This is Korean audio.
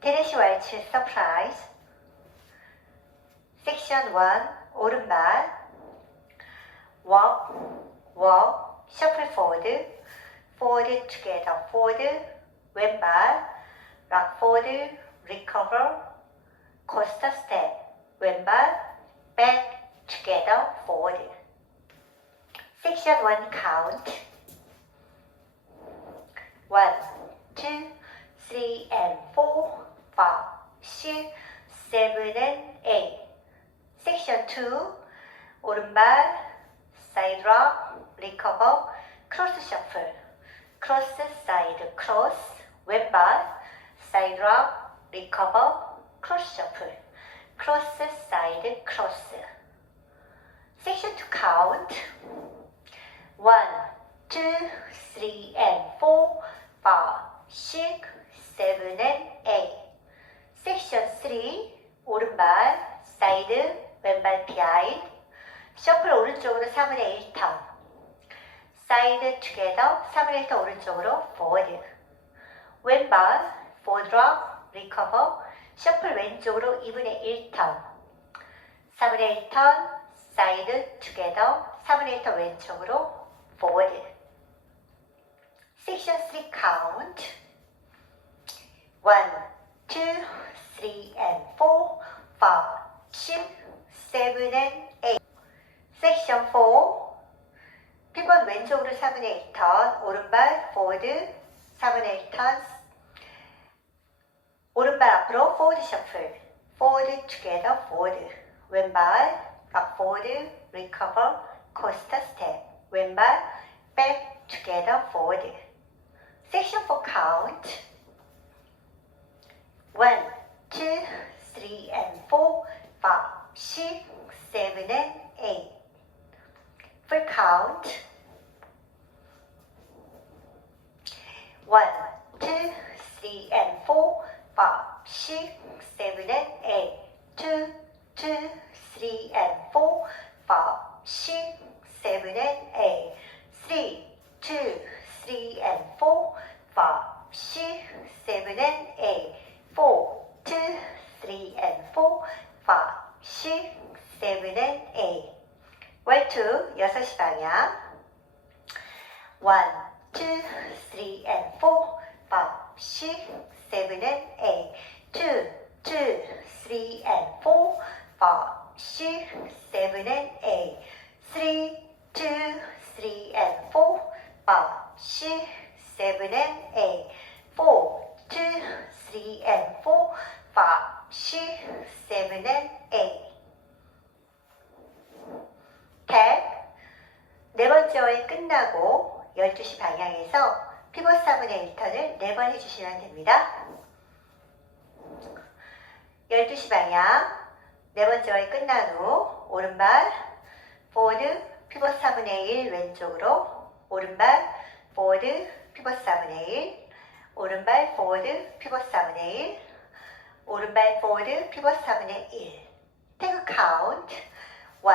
테네시 왈츠 서프라이즈. 섹션 1 오른발 walk, shuffle forward, forward together, forward, 왼발, rock forward, recover, coaster step, 왼발, back, together, forward. Section 1 count 1, 2, 3 and 4, 5, 6, 7 and 8. Section 2 오른발, side rock, recover, cross shuffle, cross side cross, 왼발, side rock, recover, cross shuffle, cross side cross. Section 2 count 1, 2, 3 and 4, 5, 6, 7 and 8. Section 3 오른발, side, 왼발 behind, 셔플 오른쪽으로 3분의 1턴, 사이드 투게더 3분의 1턴 오른쪽으로 forward, 왼발 forward rock, recover, 셔플 왼쪽으로 2분의 1턴, 4분의 1턴, 사이드 투게더 4분의 1턴 왼쪽으로 forward. Section 3 count 1, 2, 3 and 4, 5, 6, 7 and 8. 섹션 4 피벗 왼쪽으로 4분의 1턴 오른발 forward 4분의 1턴 오른발 앞으로 forward shuffle forward together forward 왼발 back forward recover coaster step 왼발 back together forward. 섹션 4 count 1, 2, 3 and 4, 5, 6, 7 and 8. Full count 1, 2, 3 and 4, 5, 6, 7 and 8. 2, 2, 3 and 4, 5, 6, 7 and 8. 3, 2, 3 and 4, 5, 6, 7 and 8. 4, 2, 3 and 4, 5, 6, 7 and 8. 왈투 6시 방향 1, 2, 3 and 4, 5, 6, 7 and 8. 2, 2, 3 and 4, 5, 6, 7 and 8. 3, 2, 3 and 4, 5, 6, 7 and 8. 4, 2, 3 and 4, 5, 6, 7 and 8. 탭 네 번째 어이 끝나고 12시 방향에서 피벗 4분의 1턴을 4번 해주시면 됩니다. 12시 방향 네 번째 어이 끝난 후 오른발 forward 피벗 4분의 1 왼쪽으로 오른발 forward 피벗 4분의 1 오른발 forward 피벗 4분의 1 오른발 forward 피벗 4분의 1 take a count 1,